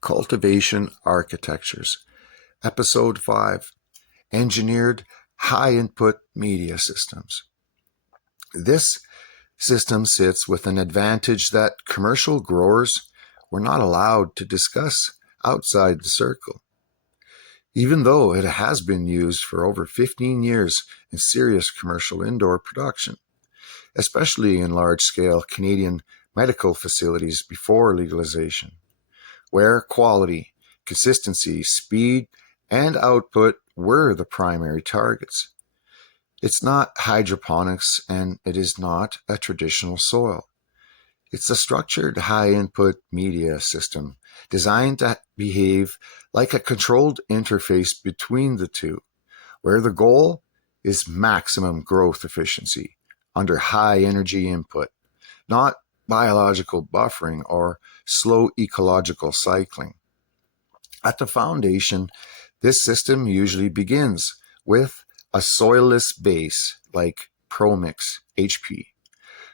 Cultivation Architectures, Episode 5, Engineered High-Input Media Systems. This system sits with an advantage that commercial growers were not allowed to discuss outside the circle. Even though it has been used for over 15 years in serious commercial indoor production, especially in large-scale Canadian medical facilities before legalization, where quality, consistency, speed, and output were the primary targets. It's not hydroponics, and it is not a traditional soil. It's a structured high-input media system designed to behave like a controlled interface between the two, where the goal is maximum growth efficiency under high energy input, not biological buffering or slow ecological cycling. At the foundation, this system usually begins with a soilless base like ProMix HP,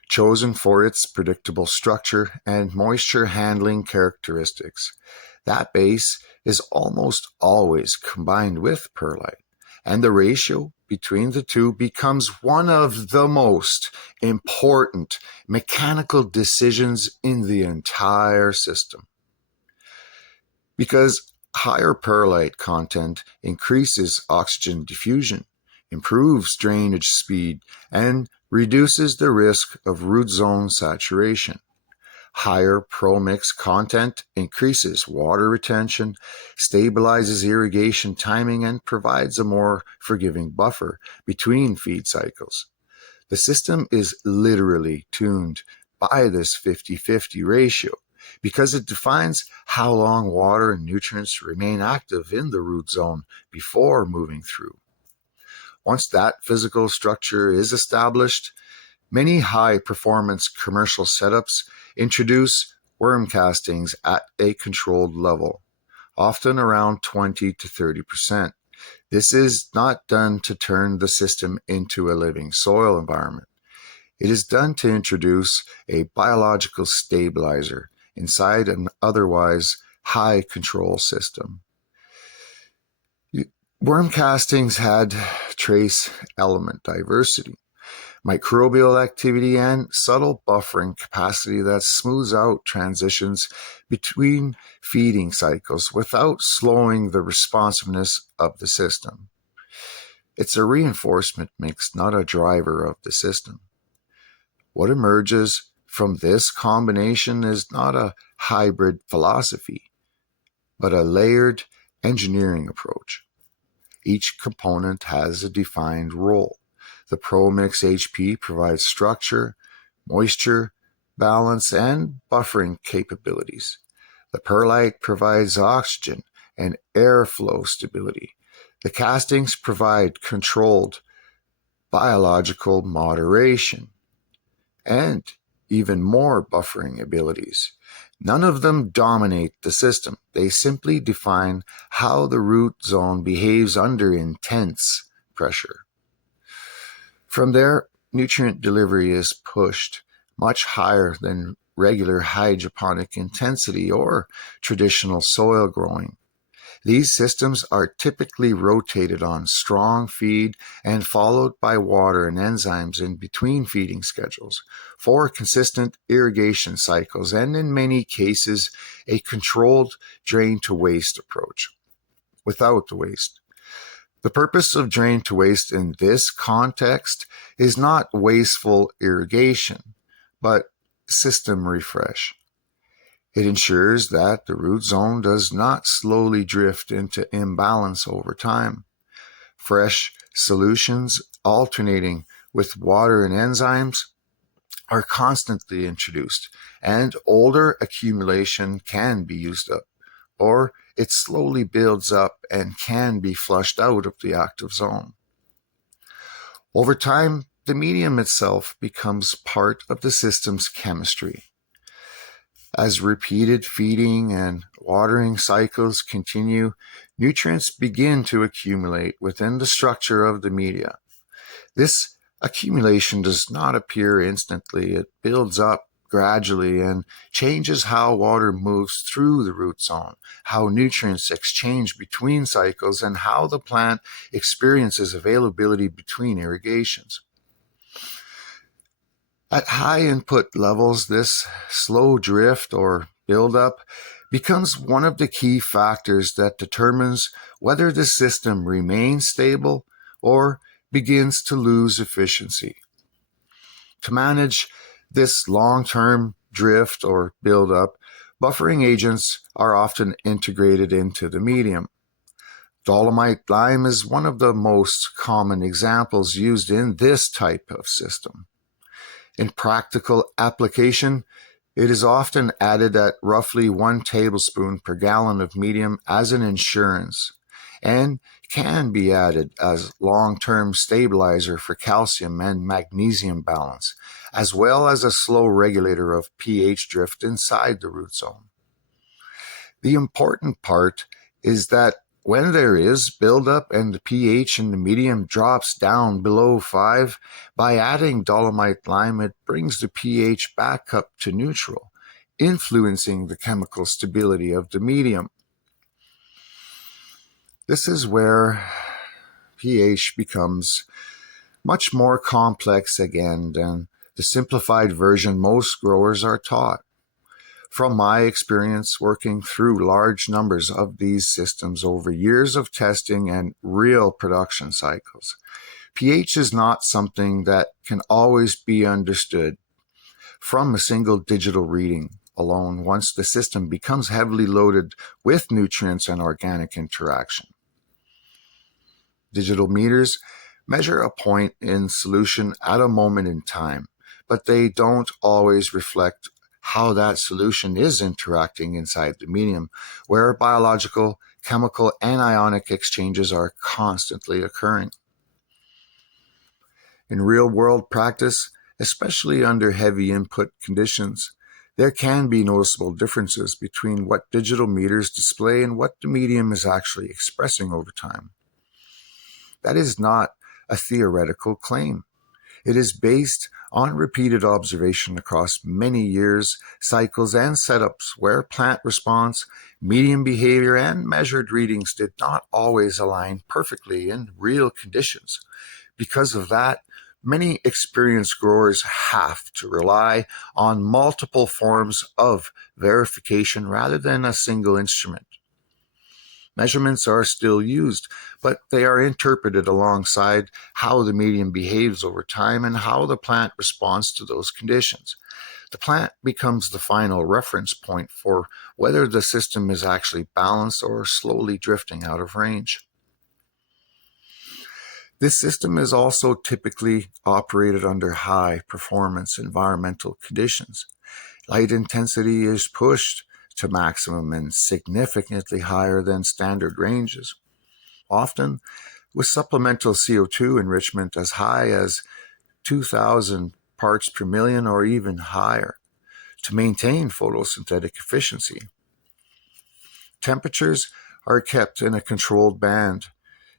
chosen for its predictable structure and moisture handling characteristics. That base is almost always combined with perlite, and the ratio between the two becomes one of the most important mechanical decisions in the entire system. Because higher perlite content increases oxygen diffusion, improves drainage speed, and reduces the risk of root zone saturation. Higher ProMix content increases water retention, stabilizes irrigation timing, and provides a more forgiving buffer between feed cycles. The system is literally tuned by this 50-50 ratio because it defines how long water and nutrients remain active in the root zone before moving through. Once that physical structure is established, many high-performance commercial setups introduce worm castings at a controlled level, often around 20 to 30%. This is not done to turn the system into a living soil environment. It is done to introduce a biological stabilizer inside an otherwise high control system. Worm castings had trace element diversity, microbial activity, and subtle buffering capacity that smooths out transitions between feeding cycles without slowing the responsiveness of the system. It's a reinforcement mix, not a driver of the system. What emerges from this combination is not a hybrid philosophy, but a layered engineering approach. Each component has a defined role. The ProMix HP provides structure, moisture, balance, and buffering capabilities. The perlite provides oxygen and airflow stability. The castings provide controlled biological moderation and even more buffering abilities. None of them dominate the system. They simply define how the root zone behaves under intense pressure. From there, nutrient delivery is pushed much higher than regular hydroponic intensity or traditional soil growing. These systems are typically rotated on strong feed and followed by water and enzymes in between feeding schedules for consistent irrigation cycles and, in many cases, a controlled drain-to-waste approach without the waste. The purpose of drain-to-waste in this context is not wasteful irrigation, but system refresh. It ensures that the root zone does not slowly drift into imbalance over time. Fresh solutions alternating with water and enzymes are constantly introduced, and older accumulation can be used up, or it slowly builds up and can be flushed out of the active zone. Over time, the medium itself becomes part of the system's chemistry. As repeated feeding and watering cycles continue, nutrients begin to accumulate within the structure of the media. This accumulation does not appear instantly. It builds up gradually and changes how water moves through the root zone, how nutrients exchange between cycles, and how the plant experiences availability between irrigations. At high input levels, this slow drift or buildup becomes one of the key factors that determines whether the system remains stable or begins to lose efficiency. To manage this long-term drift or buildup, buffering agents are often integrated into the medium. Dolomite lime is one of the most common examples used in this type of system. In practical application, it is often added at roughly 1 tablespoon per gallon of medium as an insurance, and can be added as long-term stabilizer for calcium and magnesium balance, as well as a slow regulator of pH drift inside the root zone. The important part is that when there is buildup and the pH in the medium drops down below 5, by adding dolomite lime, it brings the pH back up to neutral, influencing the chemical stability of the medium. This is where pH becomes much more complex again than the simplified version most growers are taught. From my experience working through large numbers of these systems over years of testing and real production cycles, pH is not something that can always be understood from a single digital reading alone once the system becomes heavily loaded with nutrients and organic interaction. Digital meters measure a point in solution at a moment in time, but they don't always reflect how that solution is interacting inside the medium, where biological, chemical, and ionic exchanges are constantly occurring. In real-world practice, especially under heavy input conditions, there can be noticeable differences between what digital meters display and what the medium is actually expressing over time. That is not a theoretical claim. It is based on repeated observation across many years, cycles, and setups where plant response, medium behavior, and measured readings did not always align perfectly in real conditions. Because of that, many experienced growers have to rely on multiple forms of verification rather than a single instrument. Measurements are still used, but they are interpreted alongside how the medium behaves over time and how the plant responds to those conditions. The plant becomes the final reference point for whether the system is actually balanced or slowly drifting out of range. This system is also typically operated under high-performance environmental conditions. Light intensity is pushed to maximum and significantly higher than standard ranges, often with supplemental CO2 enrichment as high as 2,000 parts per million or even higher to maintain photosynthetic efficiency. Temperatures are kept in a controlled band,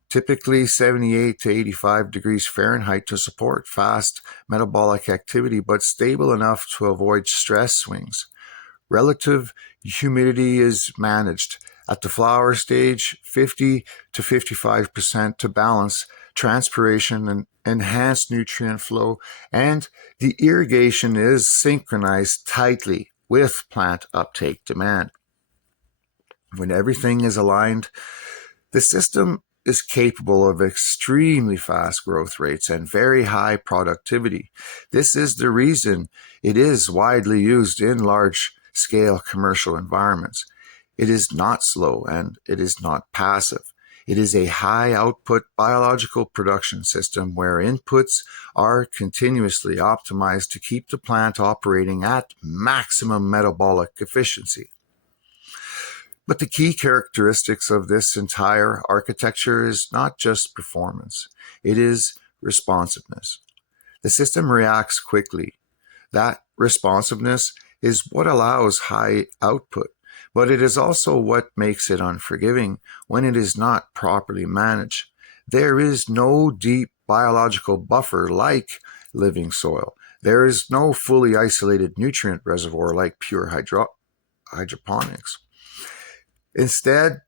typically 78 to 85 degrees Fahrenheit, to support fast metabolic activity, but stable enough to avoid stress swings. Relative humidity is managed at the flower stage 50 to 55% to balance transpiration and enhance nutrient flow, and the irrigation is synchronized tightly with plant uptake demand. When everything is aligned, the system is capable of extremely fast growth rates and very high productivity. This is the reason it is widely used in large-scale commercial environments. It is not slow and it is not passive. It is a high-output biological production system where inputs are continuously optimized to keep the plant operating at maximum metabolic efficiency. But the key characteristics of this entire architecture is not just performance, it is responsiveness. The system reacts quickly. That responsiveness is what allows high output, but it is also what makes it unforgiving when it is not properly managed. There is no deep biological buffer like living soil. There is no fully isolated nutrient reservoir like pure hydroponics. Instead,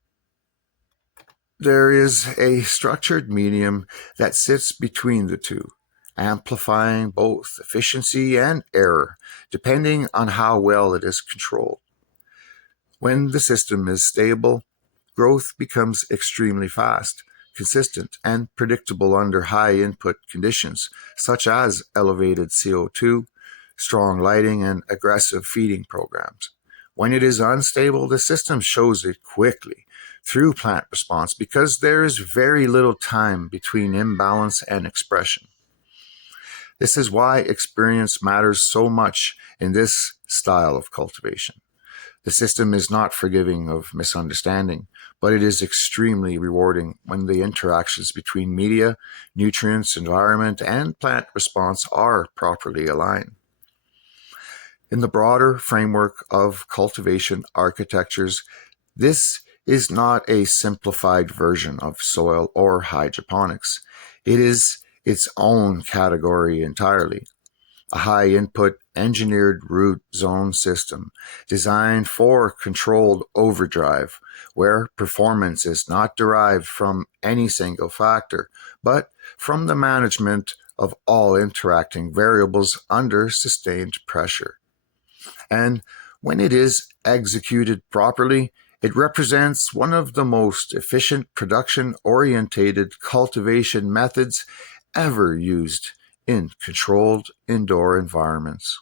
there is a structured medium that sits between the two, amplifying both efficiency and error, depending on how well it is controlled. When the system is stable, growth becomes extremely fast, consistent, and predictable under high input conditions, such as elevated CO2, strong lighting, and aggressive feeding programs. When it is unstable, the system shows it quickly through plant response because there is very little time between imbalance and expression. This is why experience matters so much in this style of cultivation. The system is not forgiving of misunderstanding, but it is extremely rewarding when the interactions between media, nutrients, environment, and plant response are properly aligned. In the broader framework of cultivation architectures, this is not a simplified version of soil or hydroponics. It is its own category entirely. A high input engineered root zone system designed for controlled overdrive, where performance is not derived from any single factor, but from the management of all interacting variables under sustained pressure. And when it is executed properly, it represents one of the most efficient production-oriented cultivation methods ever used in controlled indoor environments.